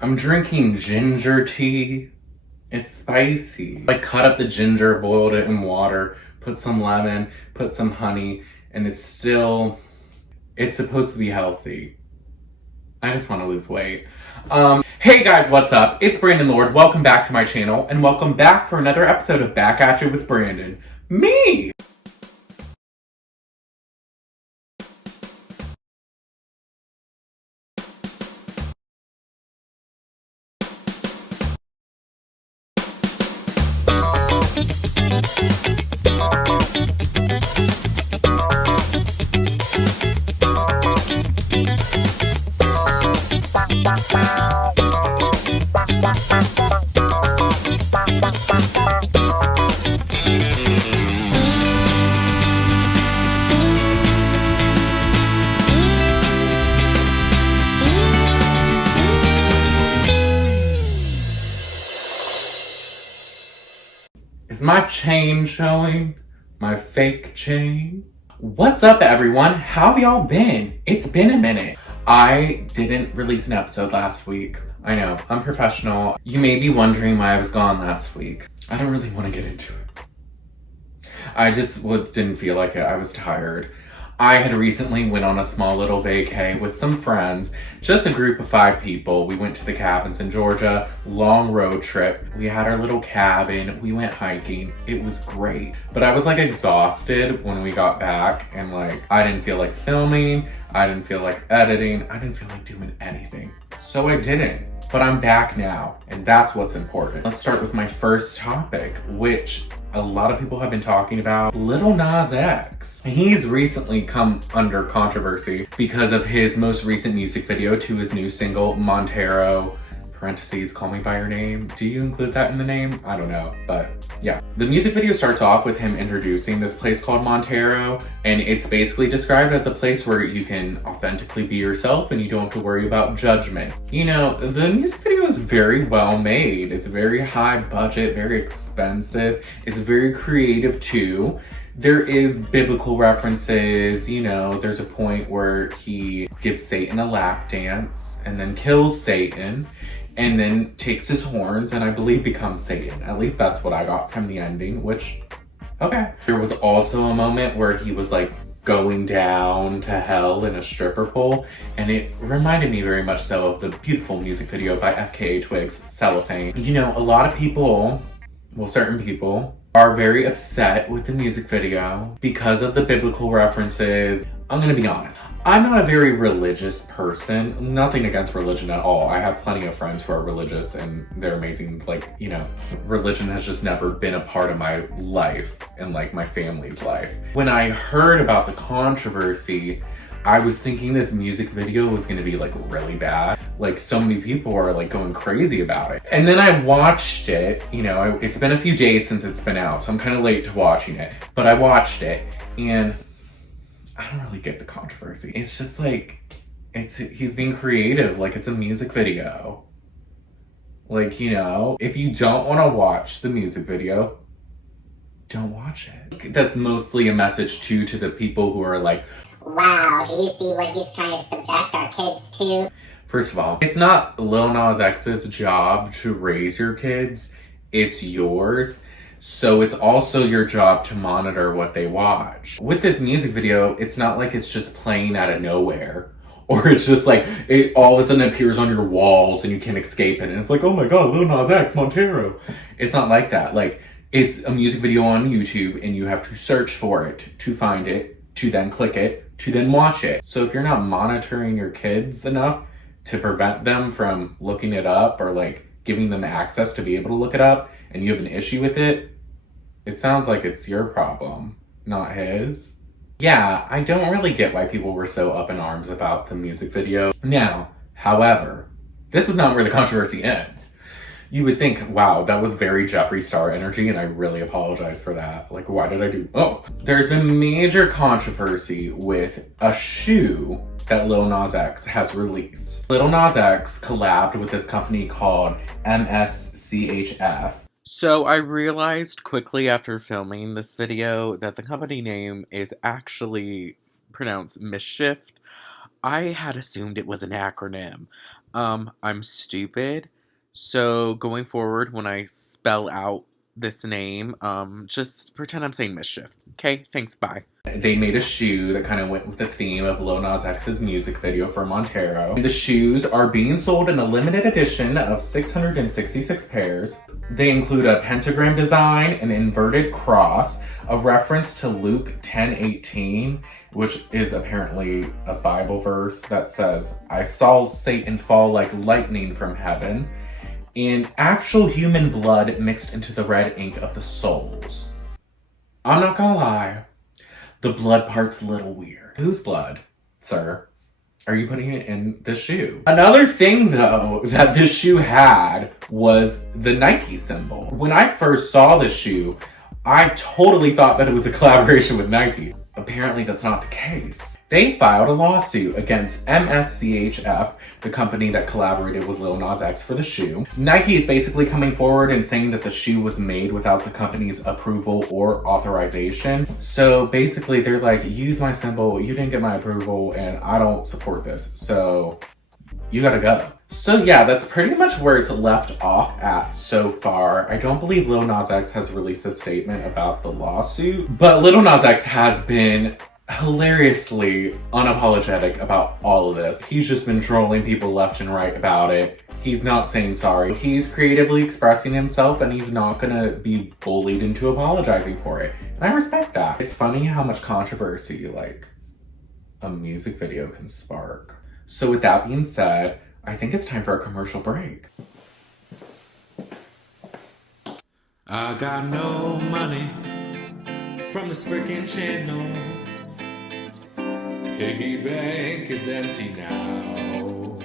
I'm drinking ginger tea. It's spicy. I cut up the ginger, boiled it in water, put some lemon, put some honey, and it's supposed to be healthy. I just want to lose weight. Hey guys, what's up? It's Brandon Lord. Welcome back to my channel, and welcome back for another episode of Back At You with Brandon. Me! Is my chain showing? My fake chain? What's up, everyone? How have y'all been? It's been a minute. I didn't release an episode last week. I know, I'm professional. You may be wondering why I was gone last week. I don't really want to get into it. I just didn't feel like it. I was tired. I had recently went on a small little vacay with some friends, just a group of 5 people. We went to the cabins in Georgia, long road trip. We had our little cabin, we went hiking. It was great. But I was like exhausted when we got back, and like I didn't feel like filming, I didn't feel like editing, I didn't feel like doing anything. So I didn't. But I'm back now, and that's what's important. Let's start with my first topic, which a lot of people have been talking about, Lil Nas X. He's recently come under controversy because of his most recent music video to his new single, Montero, parentheses, Call Me By Your Name. Do you include that in the name? I don't know, but yeah. The music video starts off with him introducing this place called Montero, and it's basically described as a place where you can authentically be yourself and you don't have to worry about judgment. You know, the music video is very well made. It's very high budget, very expensive. It's very creative too. There is biblical references, you know, there's a point where he gives Satan a lap dance and then kills Satan and then takes his horns and I believe becomes Satan. At least that's what I got from the ending, which, okay. There was also a moment where he was like going down to hell in a stripper pole, and it reminded me very much so of the beautiful music video by FKA Twigs, Cellophane. You know, a lot of people, well, certain people, are very upset with the music video because of the biblical references. I'm gonna be honest. I'm not a very religious person. Nothing against religion at all. I have plenty of friends who are religious and they're amazing. Like, you know, religion has just never been a part of my life and like my family's life. When I heard about the controversy, I was thinking this music video was gonna be like really bad. Like so many people are like going crazy about it. And then I watched it, you know, it's been a few days since it's been out, so I'm kind of late to watching it. But I watched it and I don't really get the controversy. It's just like, he's being creative, like it's a music video. Like, you know, if you don't wanna watch the music video, don't watch it. That's mostly a message too to the people who are like, wow, do you see what he's trying to subject our kids to? First of all, it's not Lil Nas X's job to raise your kids, it's yours. So it's also your job to monitor what they watch. With this music video, it's not like it's just playing out of nowhere. Or it's just like, it all of a sudden appears on your walls and you can't escape it. And it's like, oh my God, Lil Nas X, Montero. It's not like that. Like, it's a music video on YouTube and you have to search for it to find it, to then click it, to then watch it. So if you're not monitoring your kids enough to prevent them from looking it up or like giving them access to be able to look it up and you have an issue with it, it sounds like it's your problem, not his. Yeah, I don't really get why people were so up in arms about the music video. Now, however, this is not where the controversy ends. You would think, wow, that was very Jeffree Star energy, and I really apologize for that. Like, why did I do? Oh, there's been major controversy with a shoe that Lil Nas X has released. Lil Nas X collabed with this company called MSCHF. So I realized quickly after filming this video that the company name is actually pronounced Mischief. I had assumed it was an acronym. I'm stupid. So going forward, when I spell out this name, just pretend I'm saying mischief. Okay, thanks, bye. They made a shoe that kind of went with the theme of Lil Nas X's music video for Montero. The shoes are being sold in a limited edition of 666 pairs. They include a pentagram design, an inverted cross, a reference to Luke 10:18, which is apparently a Bible verse that says, "I saw Satan fall like lightning from heaven," and actual human blood mixed into the red ink of the soles. I'm not gonna lie. The blood part's a little weird. Whose blood, sir? Are you putting it in this shoe? Another thing, though, that this shoe had was the Nike symbol. When I first saw this shoe, I totally thought that it was a collaboration with Nike. Apparently, that's not the case. They filed a lawsuit against MSCHF, the company that collaborated with Lil Nas X for the shoe. Nike is basically coming forward and saying that the shoe was made without the company's approval or authorization. So basically, they're like, use my symbol, you didn't get my approval, and I don't support this. So you gotta go. So yeah, that's pretty much where it's left off at so far. I don't believe Lil Nas X has released a statement about the lawsuit, but Lil Nas X has been hilariously unapologetic about all of this. He's just been trolling people left and right about it. He's not saying sorry. He's creatively expressing himself and he's not gonna be bullied into apologizing for it. And I respect that. It's funny how much controversy like a music video can spark. So with that being said, I think it's time for a commercial break. I got no money from this freaking channel. Piggy bank is empty now.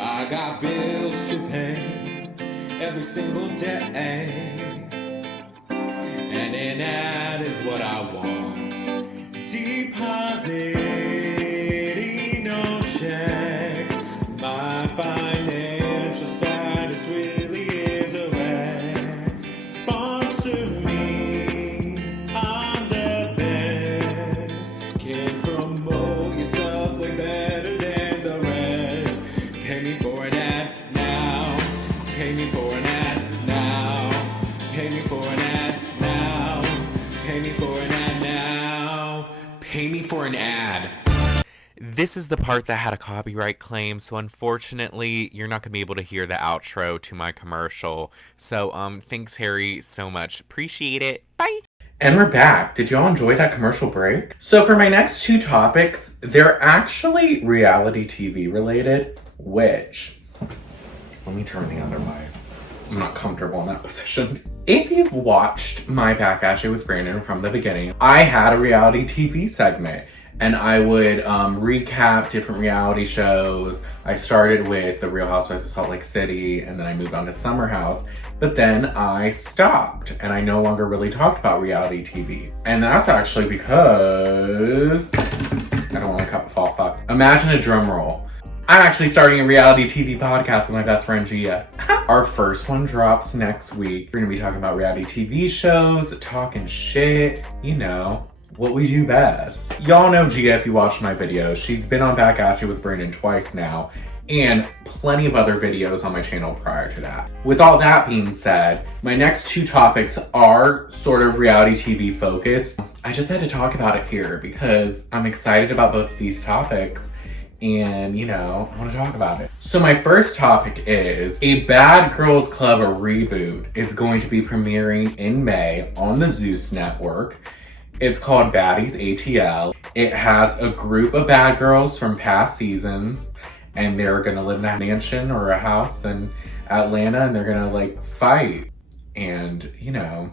I got bills to pay every single day. And an ad is what I want. Depositing no checks. My financial status really is a wreck. Sponsor me, I'm the best. Can promote your stuff way better than the rest. Pay me for an ad now. Pay me for an ad now. Pay me for an ad now. Pay me for an ad now. Pay me for an ad. This is the part that had a copyright claim, so unfortunately, you're not going to be able to hear the outro to my commercial. So, thanks, Harry, so much. Appreciate it. Bye! And we're back. Did y'all enjoy that commercial break? So for my next two topics, they're actually reality TV related, which, let me turn the other way. I'm not comfortable in that position. If you've watched my Back At You with Brandon from the beginning, I had a reality TV segment. And I would recap different reality shows. I started with The Real Housewives of Salt Lake City, and then I moved on to Summer House. But then I stopped, and I no longer really talked about reality TV. And that's actually because I don't want to cut the fall fuck. Imagine a drum roll. I'm actually starting a reality TV podcast with my best friend Gia. Our first one drops next week. We're gonna be talking about reality TV shows, talking shit, you know, what we do best. Y'all know Gia if you watched my videos. She's been on Back At You with Brandon twice now, and plenty of other videos on my channel prior to that. With all that being said, my next two topics are sort of reality TV focused. I just had to talk about it here because I'm excited about both of these topics and, you know, I want to talk about it. So my first topic is a Bad Girls Club reboot is going to be premiering in May on the Zeus network. It's called Baddies ATL. It has a group of bad girls from past seasons, and they're gonna live in a mansion or a house in Atlanta, and they're gonna like fight. And, you know,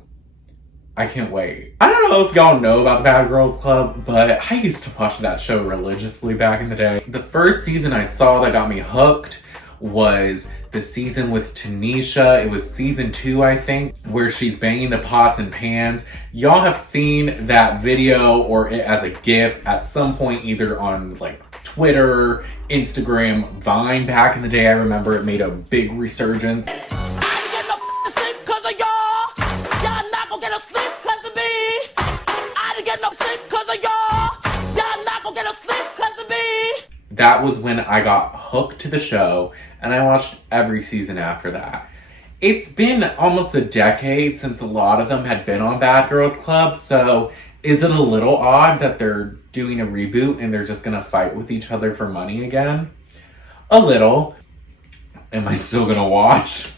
I can't wait. I don't know if y'all know about the Bad Girls Club, but I used to watch that show religiously back in the day. The first season I saw that got me hooked was the season with Tanisha. It was season 2, I think, where she's banging the pots and pans. Y'all have seen that video or it as a GIF at some point, either on like Twitter, Instagram, Vine back in the day. I remember it made a big resurgence. that was when I got hooked to the show, and I watched every season after that. It's been almost a decade since a lot of them had been on Bad Girls Club, so is it a little odd that they're doing a reboot and they're just gonna fight with each other for money again? A little. Am I still gonna watch?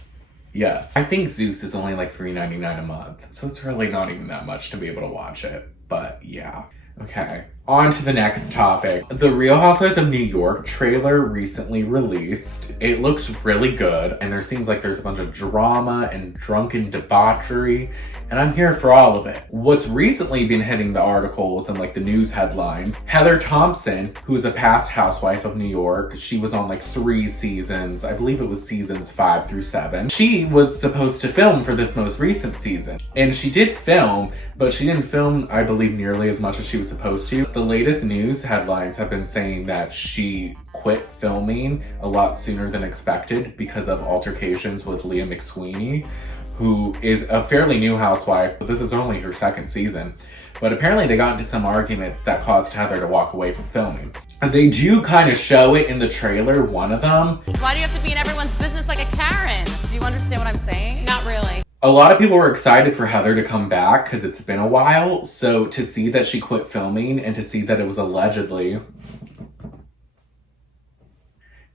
Yes. I think Zeus is only like $3.99 a month, so it's really not even that much to be able to watch it. But yeah. Okay, on to the next topic. The Real Housewives of New York trailer recently released. It looks really good, and there seems like there's a bunch of drama and drunken debauchery, and I'm here for all of it. What's recently been hitting the articles and like the news headlines, Heather Thompson, who is a past housewife of New York, she was on like 3 seasons, I believe it was seasons 5 through 7. She was supposed to film for this most recent season, and she did film, but she didn't film, I believe, nearly as much as she was supposed to. The latest news headlines have been saying that she quit filming a lot sooner than expected because of altercations with Leah McSweeney, who is a fairly new housewife. This is only her 2nd season, but apparently they got into some arguments that caused Heather to walk away from filming. They do kind of show it in the trailer, one of them. Why do you have to be in everyone's business like a Karen? Do you understand what I'm saying? Not really. A lot of people were excited for Heather to come back because it's been a while. So to see that she quit filming and to see that it was allegedly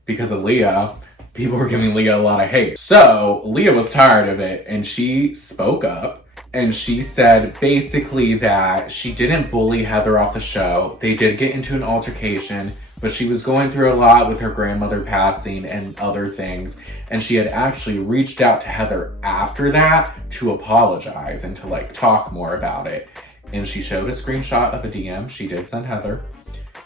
because of Leah, people were giving Leah a lot of hate. So Leah was tired of it and she spoke up and she said basically that she didn't bully Heather off the show. They did get into an altercation, but she was going through a lot with her grandmother passing and other things. And she had actually reached out to Heather after that to apologize and to like talk more about it. And she showed a screenshot of a DM she did send Heather.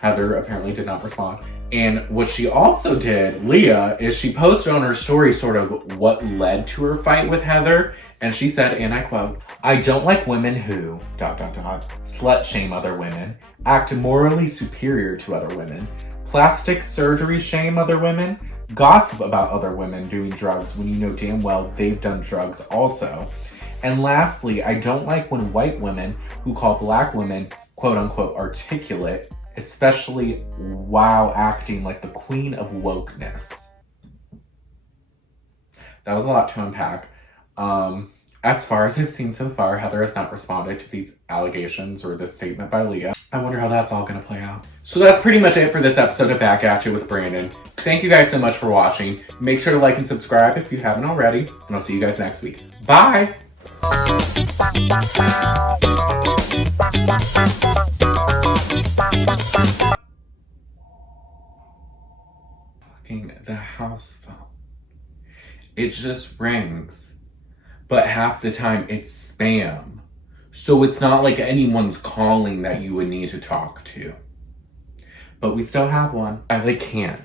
Heather apparently did not respond. And what she also did, Leah, is she posted on her story sort of what led to her fight with Heather. And she said, and I quote, "I don't like women who, ... slut shame other women, act morally superior to other women, plastic surgery shame other women, gossip about other women doing drugs when you know damn well they've done drugs also. And lastly, I don't like when white women who call black women quote unquote articulate, especially while acting like the queen of wokeness." That was a lot to unpack. As far as I've seen so far, Heather has not responded to these allegations or this statement by Leah. I wonder how that's all gonna play out. So that's pretty much it for this episode of Back At You with Brandon. Thank you guys so much for watching. Make sure to like and subscribe if you haven't already, and I'll see you guys next week. Bye! Fucking the house phone. It just rings. But half the time it's spam. So it's not like anyone's calling that you would need to talk to. But we still have one. I can't.